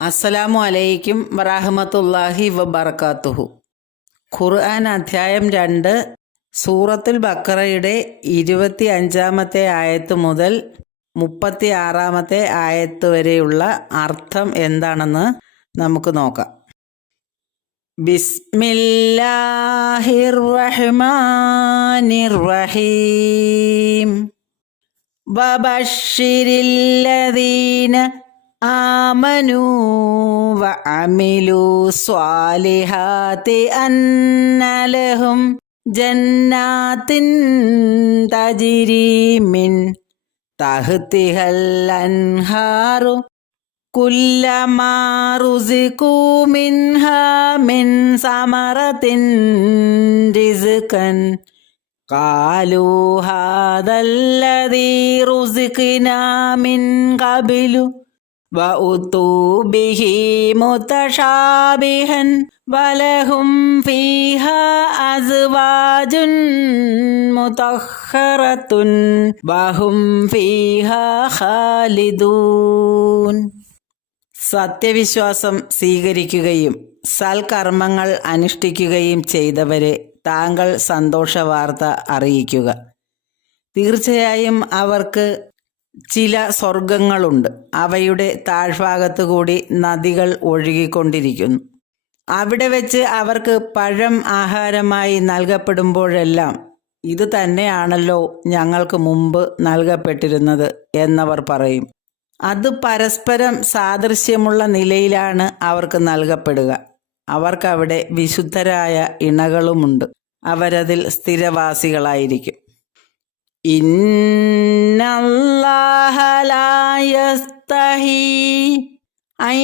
അസ്സലാമു അലൈക്കും വറാഹമത്തല്ലാഹി വബർക്കാത്തുഹു ഖുർആൻ അധ്യായം രണ്ട് സൂറത്തുൽ ബക്കറയുടെ ഇരുപത്തി അഞ്ചാമത്തെ ആയത്ത് മുതൽ മുപ്പത്തി ആറാമത്തെ ആയത്ത് വരെയുള്ള അർത്ഥം എന്താണെന്ന് നമുക്ക് നോക്കാം. ബിസ്മില്ലാഹിർ റഹ്മാനിർ റഹീം آمنوا وعملوا الصالحات أن لهم جنات تجري من تحتها الأنهار كلما رزقوا منها من ثمرة رزقا قالوا هذا الذي رزقنا من قبل وأتوا به متشابها ولهم فيها أزواج مطهرة وهم فيها خالدون സത്യവിശ്വാസം സ്വീകരിക്കുകയും സൽക്കർമ്മങ്ങൾ അനുഷ്ഠിക്കുകയും ചെയ്തവരെ താങ്കൾ സന്തോഷവാർത്ത അറിയിക്കുക തീർച്ചയായും അവർക്ക് ചില സ്വർഗങ്ങളുണ്ട് അവയുടെ താഴ്ഭാഗത്തു കൂടി നദികൾ ഒഴുകിക്കൊണ്ടിരിക്കുന്നു. അവിടെ വെച്ച് അവർക്ക് പഴം ആഹാരമായി നൽകപ്പെടുമ്പോഴെല്ലാം ഇത് തന്നെയാണല്ലോ ഞങ്ങൾക്ക് മുമ്പ് നൽകപ്പെട്ടിരുന്നത് എന്നവർ പറയും. അത് പരസ്പരം സാദൃശ്യമുള്ള നിലയിലാണ് അവർക്ക് നൽകപ്പെടുക. അവർക്കവിടെ വിശുദ്ധരായ ഇണകളുമുണ്ട്. അവരതിൽ സ്ഥിരവാസികളായിരിക്കും. إن الله لا يستحي أن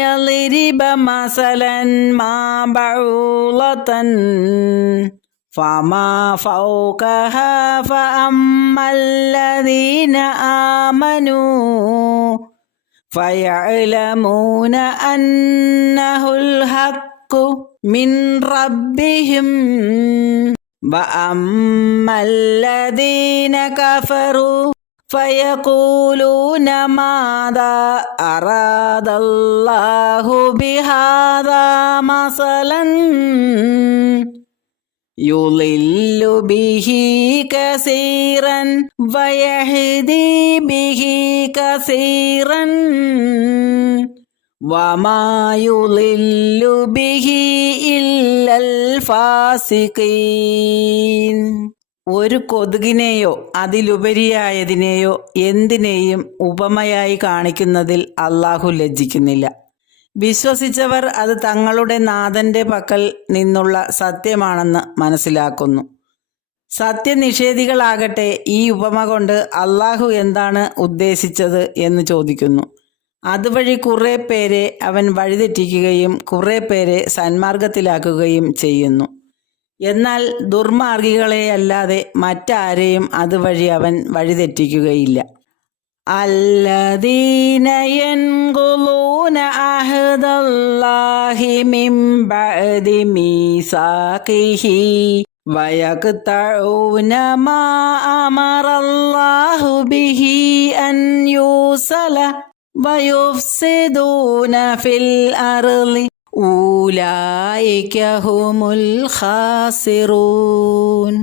يضرب مثلا ما بعوضة فما فوقها فأما الذين آمنوا فيعلمون أنه الحق من ربهم وأما الذين كفروا فيقولون ماذا أراد الله بهذا مثلا يضل به كثيرا ويهدي به كثيرا ബിഹി ഇല്ലൽ ഒരു കൊതുകിനെയോ അതിലുപരിയായതിനെയോ എന്തിനേയും ഉപമയായി കാണിക്കുന്നതിൽ അള്ളാഹു ലജ്ജിക്കുന്നില്ല. വിശ്വസിച്ചവർ അത് തങ്ങളുടെ നാഥന്റെ പക്കൽ നിന്നുള്ള സത്യമാണെന്ന് മനസ്സിലാക്കുന്നു. സത്യനിഷേധികളാകട്ടെ ഈ ഉപമ കൊണ്ട് അള്ളാഹു എന്താണ് ഉദ്ദേശിച്ചത് എന്ന് ചോദിക്കുന്നു. അതുവഴി കുറെ പേരെ അവൻ വഴിതെറ്റിക്കുകയും കുറെ പേരെ സന്മാർഗത്തിലാക്കുകയും ചെയ്യുന്നു എന്നാൽ ദുർമാർഗികളെയല്ലാതെ മറ്റാരെയും അതുവഴി അവൻ വഴിതെറ്റിക്കുകയില്ല الذين ينقضون عهد الله من بعد ميثاقه ويقطعون ما أمر الله به أن يوصل ويفسدون في الأرض أولئك هم الخاسرون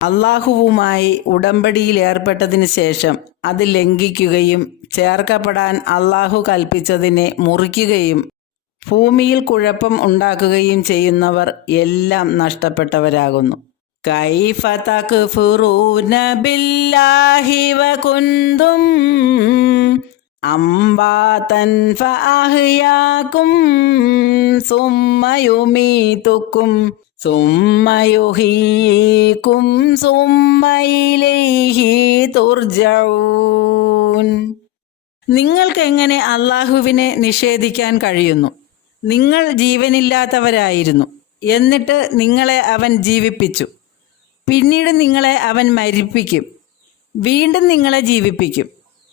അള്ളാഹുവുമായി ഉടമ്പടിയിൽ ഏർപ്പെട്ടതിന് ശേഷം അത് ലംഘിക്കുകയും ചേർക്കപ്പെടാൻ അള്ളാഹു കൽപ്പിച്ചതിനെ മുറിക്കുകയും ഭൂമിയിൽ കുഴപ്പം ഉണ്ടാക്കുകയും ചെയ്യുന്നവർ എല്ലാം നഷ്ടപ്പെട്ടവരാകുന്നു കൈഫ തക്ഫുറൂന ബില്ലാഹി വകുന്തും അംബാതൻ ഫഅഹ്യാകും സുമ്മ യുമീതുക്കും സുമ്മയുഹീക്കും സുമ്മയിലേഹി തുർജഊൻ. നിങ്ങൾക്ക് എങ്ങനെ അള്ളാഹുവിനെ നിഷേധിക്കാൻ കഴിയുന്നു? നിങ്ങൾ ജീവനില്ലാത്തവരായിരുന്നു. എന്നിട്ട് നിങ്ങളെ അവൻ ജീവിപ്പിച്ചു. പിന്നീട് നിങ്ങളെ അവൻ മരിപ്പിക്കും. വീണ്ടും നിങ്ങളെ ജീവിപ്പിക്കും.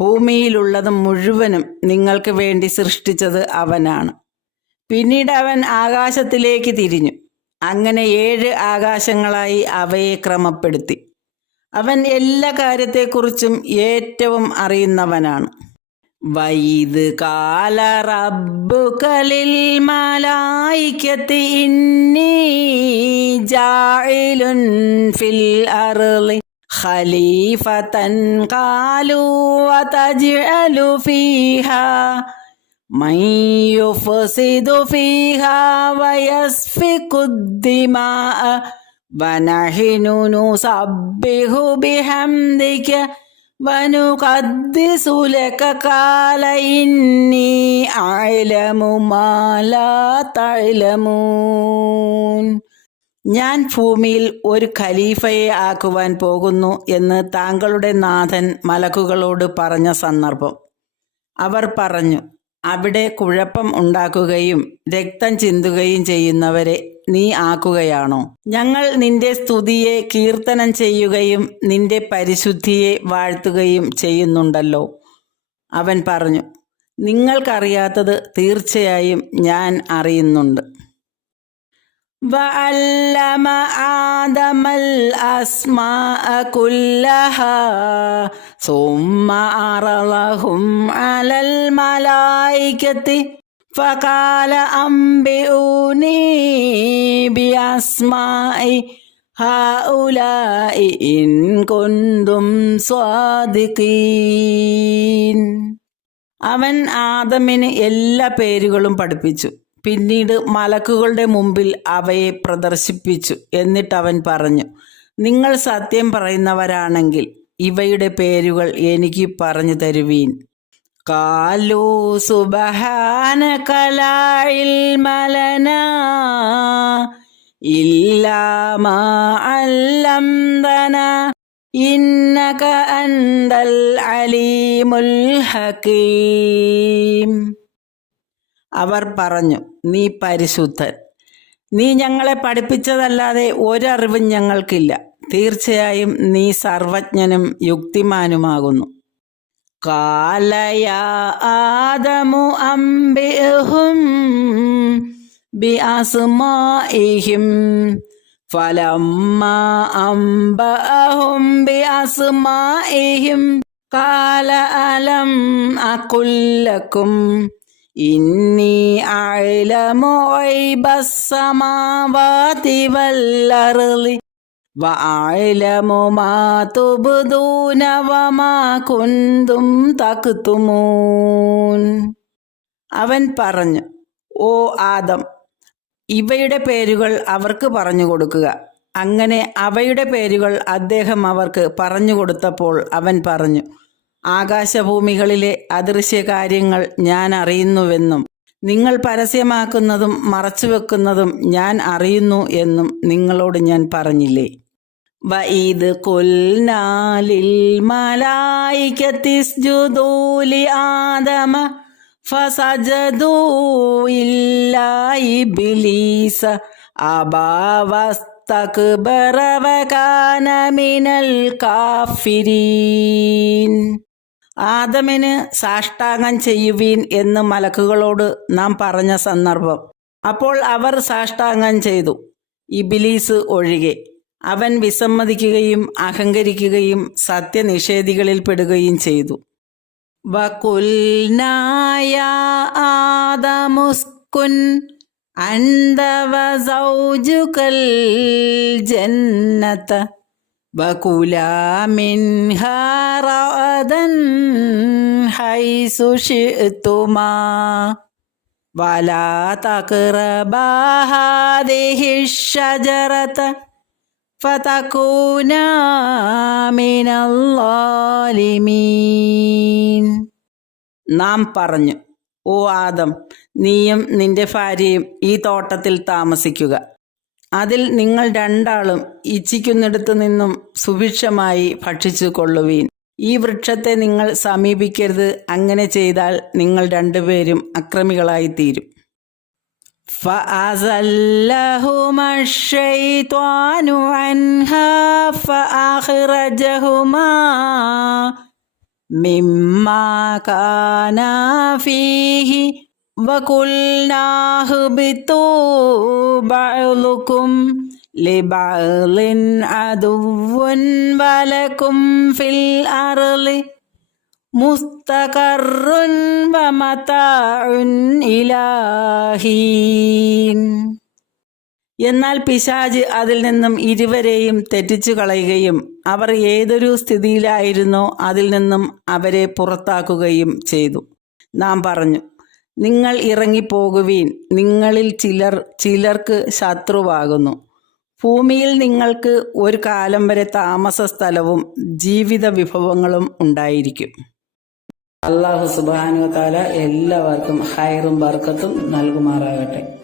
ഭൂമിയിലുള്ളത് മുഴുവനും നിങ്ങൾക്ക് വേണ്ടി സൃഷ്ടിച്ചത് അവനാണ്. പിന്നീട് അവൻ ആകാശത്തിലേക്ക് തിരിഞ്ഞു. അങ്ങനെ ഏഴ് ആകാശങ്ങളായി അവയെ ക്രമപ്പെടുത്തി. അവൻ എല്ലാ കാര്യത്തെക്കുറിച്ചും ഏറ്റവും അറിയുന്നവനാണ്. വൈദ് കാല റബ്ബുകളിൽ മലായിക്കത്തി ഇന്നി ജാഇലുൻ ഫിൽ അർളി. خليفة قالوا وتجعل فيها من يفسد فيها ويسفك الدماء ونحن نسبح بحمدك ونقدس لك قال إني أعلم ما لا تعلمون ഞാൻ ഭൂമിയിൽ ഒരു ഖലീഫയെ ആക്കുവാൻ പോകുന്നു എന്ന് താങ്കളുടെ നാഥൻ മലക്കുകളോട് പറഞ്ഞ സന്ദർഭം. അവർ പറഞ്ഞു അവിടെ കുഴപ്പം ഉണ്ടാക്കുകയും രക്തം ചിന്തുകയും ചെയ്യുന്നവരെ നീ ആക്കുകയാണോ? ഞങ്ങൾ നിന്റെ സ്തുതിയെ കീർത്തനം ചെയ്യുകയും നിന്റെ പരിശുദ്ധിയെ വാഴ്ത്തുകയും ചെയ്യുന്നുണ്ടല്ലോ. അവൻ പറഞ്ഞു നിങ്ങൾക്കറിയാത്തത് തീർച്ചയായും ഞാൻ അറിയുന്നുണ്ട്. وعلم آدم الأسماء كلها ثم عرضهم على الملائكة فقال أنبئوني بأسماء هؤلاء إن كنتم صادقين അവൻ ആദമിന് എല്ലാ പേരുകളും പഠിപ്പിച്ചു പിന്നീട് മലക്കുകളുടെ മുമ്പിൽ അവയെ പ്രദർശിപ്പിച്ചു എന്നിട്ട് അവൻ പറഞ്ഞു നിങ്ങൾ സത്യം പറയുന്നവരാണെങ്കിൽ ഇവയുടെ പേരുകൾ എനിക്ക് പറഞ്ഞു തരുവീൻ. കാലു സുബഹാന കലായിൽ മലന ഇല്ലാമാ ഇന്നക അന്തൽ അലീമുൽ ഹക്കീം അവർ പറഞ്ഞു നീ പരിശുദ്ധൻ. നീ ഞങ്ങളെ പഠിപ്പിച്ചതല്ലാതെ ഒരറിവും ഞങ്ങൾക്കില്ല. തീർച്ചയായും നീ സർവജ്ഞനും യുക്തിമാനുമാകുന്നു. കാലയ ആദമു അംബിഹും ബി അസ്മാഇഹിം ഫലമ്മ അംബഅഹും ബി അസ്മാഇഹിം കാല അലം അകുല്ലക്കും إني أعلم غيب السماوات والأرض وأعلم ما تبدون وما كنتم تكتمون അവൻ പറഞ്ഞു ഓ ആദം ഇവയുടെ പേരുകൾ അവർക്ക് പറഞ്ഞു കൊടുക്കുക അങ്ങനെ അവയുടെ പേരുകൾ അദ്ദേഹം അവർക്ക് പറഞ്ഞു കൊടുത്തപ്പോൾ അവൻ പറഞ്ഞു ആകാശഭൂമികളിലെ അദൃശ്യ കാര്യങ്ങൾ ഞാൻ അറിയുന്നുവെന്നും നിങ്ങൾ പരസ്യമാക്കുന്നതും മറച്ചുവെക്കുന്നതും ഞാൻ അറിയുന്നു എന്നും നിങ്ങളോട് ഞാൻ പറഞ്ഞില്ലേ? വൈദ് കൊൽനാലിൽ മലായിക്കത്തിസ്ജുദൂലി ആദമ ഫസജദൂ ഇല്ലായി ബിലീസ അബാവസ്തക് ബറവകാനമിനൽ മിനൽ കാഫിരീൻ ആദമിന് സാഷ്ടാംഗം ചെയ്യുവീൻ എന്ന് മലക്കുകളോട് നാം പറഞ്ഞ സന്ദർഭം. അപ്പോൾ അവർ സാഷ്ടാംഗം ചെയ്തു. ഇബിലീസ് ഒഴികെ. അവൻ വിസമ്മതിക്കുകയും അഹങ്കരിക്കുകയും സത്യനിഷേധികളിൽ പെടുകയും ചെയ്തു. വകുൽനായ ആദമുസ്കുൻ അന്തവ സൗജുകൽ ജന്നത്ത وكلا منها رغدا حيث شئتما ولا تقربا هذه الشجرة فتكونا من الظالمين നാം പറഞ്ഞു ഓ ആദം നീയും നിന്റെ ഭാര്യയും ഈ തോട്ടത്തിൽ താമസിക്കുക അതിൽ നിങ്ങൾ രണ്ടാളും ഇച്ഛിക്കുന്നിടത്തു നിന്നും സുഭിക്ഷമായി ഭക്ഷിച്ചു കൊള്ളുവീൻ ഈ വൃക്ഷത്തെ നിങ്ങൾ സമീപിക്കരുത് അങ്ങനെ ചെയ്താൽ നിങ്ങൾ രണ്ടുപേരും അക്രമികളായി തീരും فأزلهما الشيطان عنها فأخرجهما مما كانا فيه وقلنا اهبطوا بعضكم لبعض عدو ولكم في الأرض മുസ്തഖറുൻ വമതാഉൻ ഇലാഹീൻ എന്നാൽ പിശാജ് അതിൽ നിന്നും ഇരുവരെയും തെറ്റിച്ചു കളയുകയും അവർ ഏതൊരു സ്ഥിതിയിലായിരുന്നോ അതിൽ നിന്നും അവരെ പുറത്താക്കുകയും ചെയ്തു നാം പറഞ്ഞു നിങ്ങൾ ഇറങ്ങിപ്പോകുവീൻ. നിങ്ങളിൽ ചിലർ ചിലർക്ക് ശത്രുവാകുന്നു. ഭൂമിയിൽ നിങ്ങൾക്ക് ഒരു കാലം വരെ താമസ സ്ഥലവും ജീവിത വിഭവങ്ങളും ഉണ്ടായിരിക്കും അള്ളാഹു സുബാനു താല എല്ലാവർക്കും ഹൈറും ബർക്കത്തും നൽകുമാറാകട്ടെ.